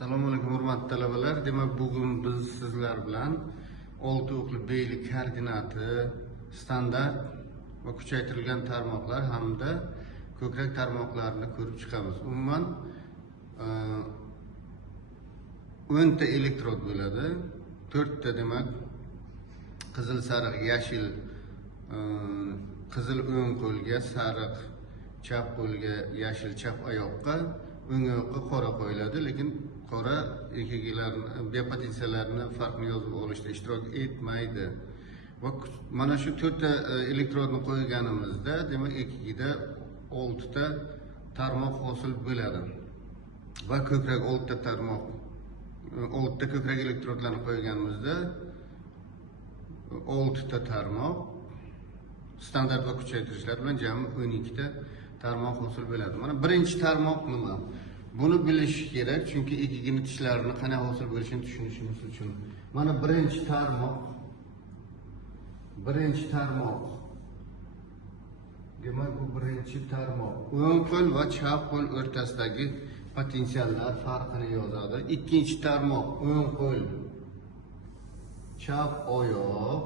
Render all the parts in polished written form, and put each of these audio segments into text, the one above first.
Assalomu alaykum hurmatli talabalar. Demak, bugun biz sizlar bilan 6 o'qli beylik koordinati, standart va kuchaytirilgan tarmoqlar hamda ko'krak tarmoqlarini ko'rib chiqamiz. Umuman 10 ta elektrod bo'ladi. 4 ta demak qizil, sariq, yashil, qizil o'ng qo'lga, sariq chap qo'lga, yashil chap oyoqqa, o'ng oyoqqa qora qo'yiladi, lekin qora EKG'larni, biopotensiyalarni farqni yozib olishda ishtirok etmaydi. Va mana shu 4 ta elektrodni qo'yganimizda, demak EKG'da 6 ta tarmoq hosil bo'ladi. Va ko'krak 6 ta tarmoq, 6 ta ko'krak elektrodlarni qo'yganimizda 6 ta tarmoq standart va kuchaytirishlar bilan jami 12 ta tarmoq hosil bo'ladi. Mana birinchi tarmoq nima? Buni bilish kerak, chunki EKG'ning tishlarini qanday hosil bo'lishini tushunishimiz uchun. Mana birinchi tarmoq. Demak, bu birinchi tarmoq. O'ng qo'l va chap qo'l o'rtasidagi potensiallar farqini yozadi. Ikkinchi tarmoq o'ng qo'l, chap oyoq.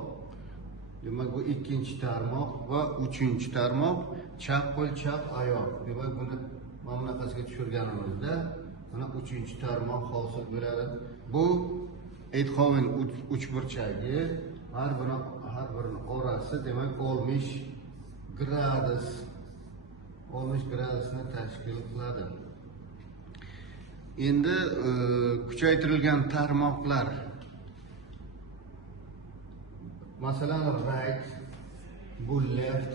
Demak, bu ikkinchi tarmoq va uchinchi tarmoq chap qo'l, chap oyoq. Demak, buni mana bunaqasiga tushirganimizda mana uchinchi tarmoq hosil bo'ladi. Bu Eydhoven uchburchagi, har birini orasi demak 60 gradus. 60 gradusni tashkil qiladi. Endi kuchaytirilgan tarmoqlar, masalan right, bu left,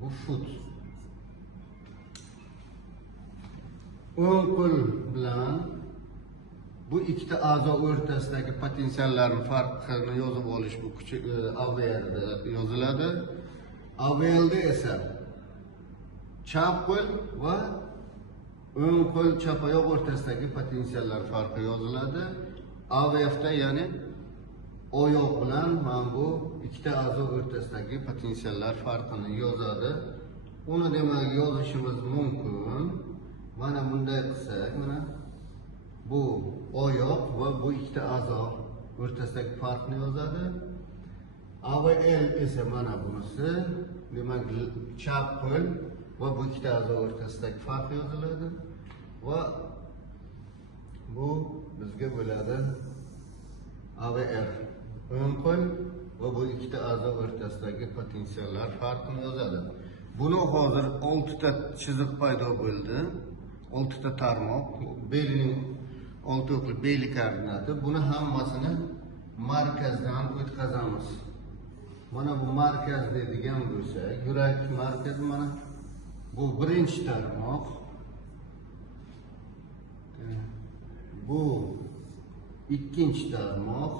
bu foot. O'ng qo'l bilan bu ikkita a'zo o'rtasidagi potensiallarning farqini yozib olish bu AVLda yoziladi. AVLda esa chap qo'l va o'ng qo'l, chap oyoq o'rtasidagi potensiallar farqi yoziladi. AVFda ya'ni oyoq bilan mana bu ikkita a'zo o'rtasidagi potensiallar farqini yozadi. Uni demak yozishimiz mumkin. Mana bunday qilsak, mana bu oyoq va bu ikkita a'zo o'rtasidagi farqni yozadi. AVL esa mana bunisi, demak chap qo'l va bu ikkita a'zo o'rtasidagi farq yoziladi va bu bizga bo'ladi AVR. O'ng qo'l va bu ikkita a'zo o'rtasidagi potensiallar farqini yozadi. Buni hozir 6 ta chiziq paydo bo'ldi. 6 ta tarmoq, belining 6 o'qli beylik koordinati. Buni hammasini markazdan o'tkazamiz. Mana bu markaz deydigan bo'lsak, yurak markazi mana bu birinchi tarmoq. Bu ikkinchi tarmoq.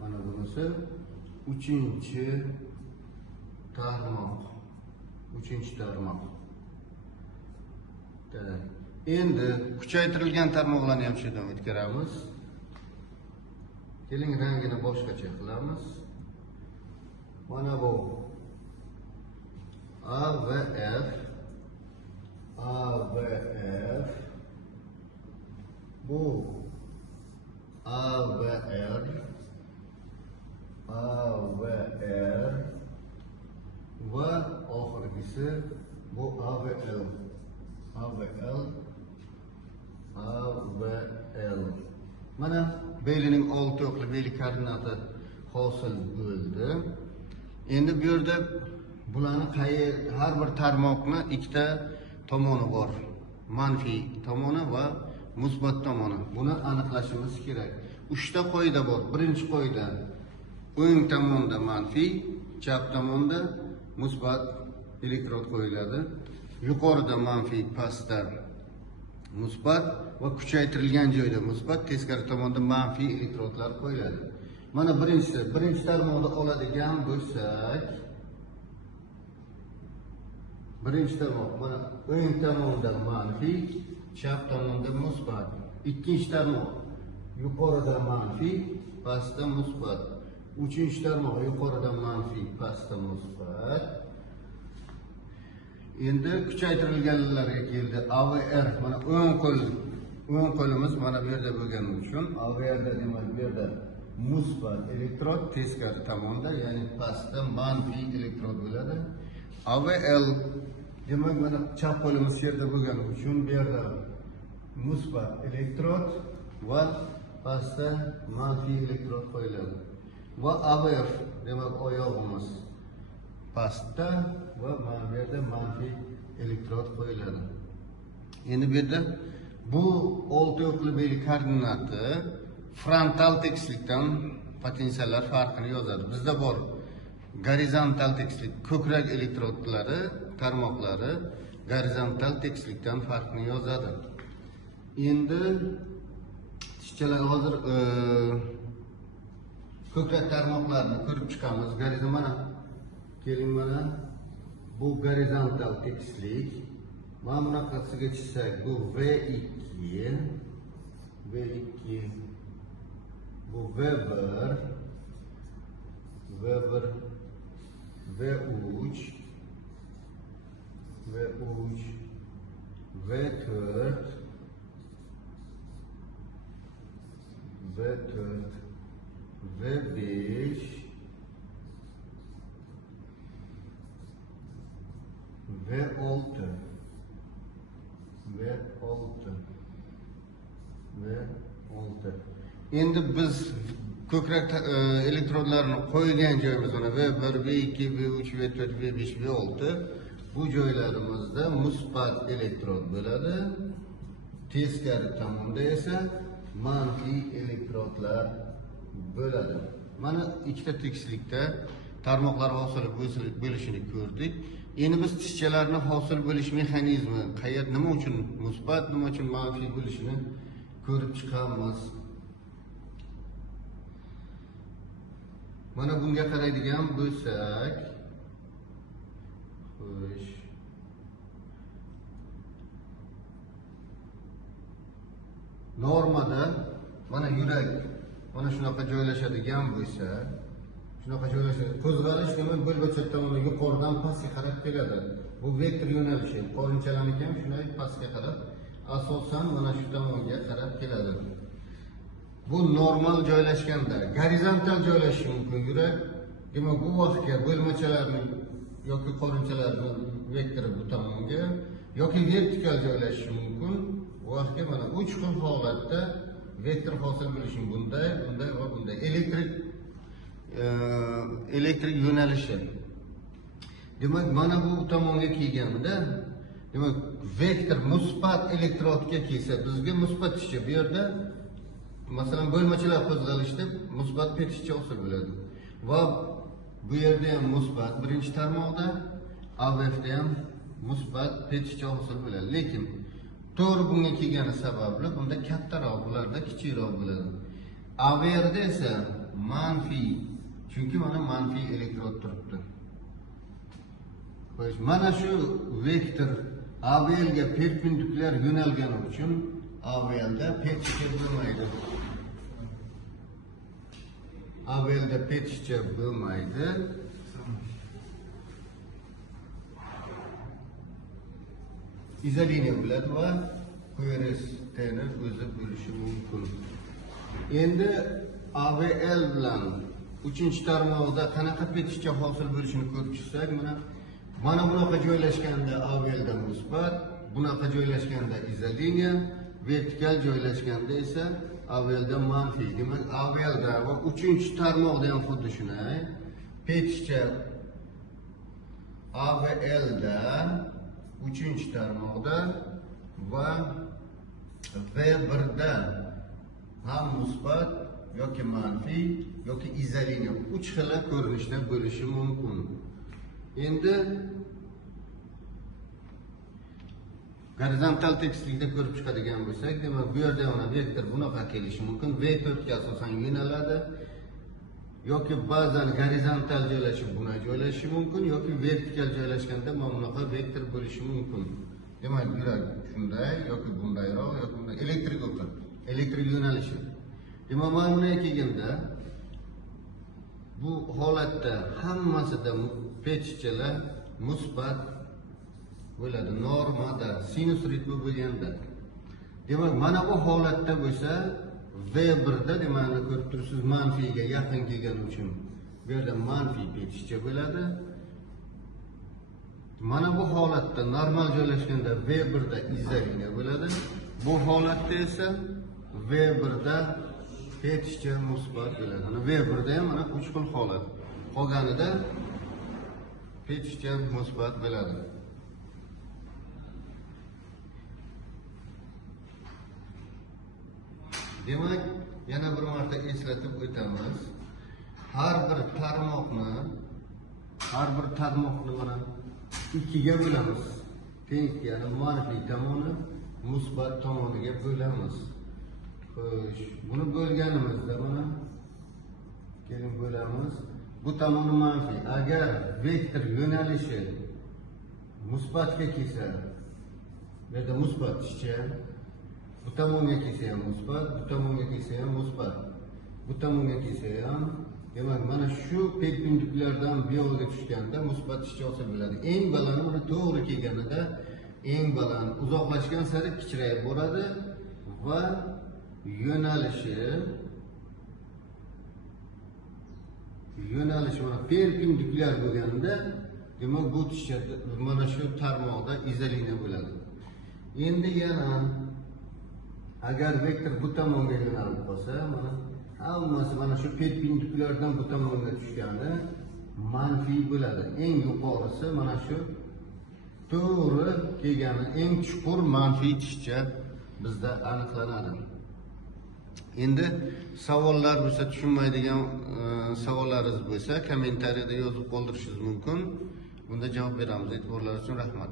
Mana bunisi uchinchi tarmoq. Endi kuchaytirilgan tarmoqlarni ham shu yerdan o'tkazamiz. Keling, rangini boshqacha qilamiz. Mana bu AVF, bu AVR, va oxirgisi bu AVL. Mana belining 6 o'qli beylik koordinati hosil bo'ldi. Endi bu yerda bularni har bir tarmoqni ikkita tomoni bor. Manfiy tomoni va musbat tomoni. Buni aniqlashimiz kerak. 3 ta qoida bor. Birinchi qoida o'ng tomonda manfiy, chap tomonda musbat elektrod qo'yiladi. Yuqorida manfiy, pastda musbat va kuchaytirilgan joyda musbat, teskari tomonda manfiy elektrodlar qo'yiladi. Mana birinchi tarmoqni oladigan bo'lsak, birinchi tarmoq mana o'ng tomonda manfiy, chap tomonda musbat. Ikkinchi tarmoq yuqorida manfiy, pastda musbat. Uchinchi tarmoq yuqorida manfiy, pastda musbat. Endi kuchaytirilganlarga keldi. AVR mana o'ng qo'limiz mana bu yerda bo'lgani uchun AVRda demak bu yerda musbat elektrod teskari tomonda, ya'ni pastda manfiy elektrod bo'ladi. AVL demak mana chap qo'limiz shu yerda bo'lgani uchun bu yerda musbat elektrod va pastda manfiy elektrod qo'yiladi. Va AVF demak oyog'imiz pastda va mana bu yerda manfiy elektrod qo'yiladi. Endi bu yerda bu olti o'qli belgi koordinati frontal tekislikdan potensiallar farqini yozadi. Bizda bor gorizontal tekislik ko'krak elektrodlari, tarmoqlari gorizontal tekislikdan farqini yozadi. Endi ishchilar hozir ko'krak tarmoqlarini ko'rib chiqamiz. Mana keling, mana bu gorizontal tekislik. Mana bunaqasiga chiqsak, bu V2, bu V1, V3, V4, V5, V6. Endi biz ko'krak elektrodlarini qo'ygan joyimiz mana V1, V2, V3, V4, V5, V6. Bu joylarimizda musbat elektrod bo'ladi. Teskari tomonda esa manfiy elektrodlar bo'ladi. Mana ikkita tekislikda tarmoqlar hosil bo'lishini ko'rdik. Endi biz tishchalarni hosil bo'lish mexanizmi, nima uchun musbat, nima uchun manfiy bo'lishini ko'rib chiqamiz. Mana bunga qaraydigan bo'lsak, xo'sh. Normada mana yurak mana shunaqa joylashadigan bo'lsa, qo'zg'alish demak bo'lbacha tomonga yuqoridan pastga qarab keladi. Bu vektor yo'nalishi, qo'rinchalarni ham shunday pastga qarab, asosan mana shu tomonga qarab keladi. Bu normal joylashganda, gorizontal joylashishi mumkin yurak. Demak, bu vaqtga bo'lmachalarning yoki qo'rinchalarning vektori bu tomonga yoki vertikal joylashishi mumkin. Bu vaqtga mana 3 xil holatda vektor hosil bo'lishi bunday va bunday. Elektrik yo'nalishi. Demak, mana bu tomonga kelganda, demak, vektor musbat elektrodga kelsa, bizga musbat tishcha bu yerda masalan bo'lmachalar qo'zg'alishda musbat petishcha hosil bo'ladi. Va bu yerda ham musbat birinchi tarmoqda, AVFda ham musbat petishcha hosil bo'ladi. Lekin to'g'ri bunga kelgani sababli bunda kattaroq, bularda kichikroq bo'ladi. AVRda esa manfiy, chunki mana manfiy elektrod turibdi. Xo'sh, mana shu vektor AVLga perpendikulyar yo'nalgani uchun AVLda petishcha bo'lmaydi. AVLda petishcha bo'lmaydi. Izoliniya bo'ladi va QRSTni o'zi bo'lishi mumkin. Endi AVL bilan 3-tarmoqda qanaqa petishcha hosil bo'lishini ko'rib chiqsak, mana bunaqa joylashganda AVLda musbat, bunaqa joylashganda izoliniya, vertikal joylashganda esa AVLda manfiy. Demak, AVLda va 3-tarmoqda ham xuddi shunday. Petishcha AVLda 3-tarmoqda va V1da ham musbat yoki manfiy yoki izoliniya 3 xil ko'rinishda bo'lishi mumkin. Endi gorizontal tekislikda ko'rib chiqadigan bo'lsak, demak bu yerda mana vektor bunaqa kelishi mumkin. V4 ga asosan yo'naladi yoki ba'zan gorizontal joylashib buna joylashishi mumkin yoki vertikal joylashganda mana bunaqa vektor bo'lishi mumkin. Demak, yurak shunday yoki bundayroq yoki bunday elektrik yo'nalishi. Demak, mana bunga kelganda bu holatda hammasida petishchalar musbat bo'ladi. Normada sinus ritmi bo'lganda. Demak, mana bu holatda bo'lsa V1 da demakni ko'rib turibsiz, manfiyga yaqin kelgani uchun bu yerda manfiy petishcha bo'ladi. Mana bu holatda normal joylashganda V1 da izolina bo'ladi. Bu holatda esa V1 da petishcha musbat bo'ladi. V1 da ham mana 3 xil holat. Qolganida petishcha musbat bo'ladi. Demak, yana bir marta eslatib o'tamiz. Har bir tarmoqni mana ikkiga bo'lamiz. Teng, ya'ni manfiy tomoni musbat tomoniga bo'lamiz. Xo'sh, buni bo'lganimizda mana keling bo'lamiz. Bu tomoni manfiy. Agar vektor yo'nalishi musbatga kelsa, bu yerda musbat ishchi, bu tomonga kelsa ham musbat, bu tomonga kelsa ham musbat, bu tomonga kelsa ham, demak mana shu perpendikulardan bu yo'lga tushganda musbat ishchi hosil bo'ladi. Eng baland mana to'g'ri kelganida eng baland, uzoqlashgan sari kichrayib boradi va yo'nalishi mana perpendikular bo'lganda, demak bu tishcha mana shu tarmoqda izolina bo'ladi. Endi yana agar vektor bu tomonga yo'nalib qolsa, mana hammasi mana shu perpendikulardan bu tomonga tushganda manfiy bo'ladi. Eng yuqorisi mana shu to'g'ri kelgani eng chuqur manfiy tishcha bizda aniqlanadi. Endi savollar bo'lsa, tushunmaydigan savollaringiz bo'lsa, kommentariyada yozib qoldirishingiz mumkin. Bunda javob beramiz. E'tiborlaringiz uchun rahmat.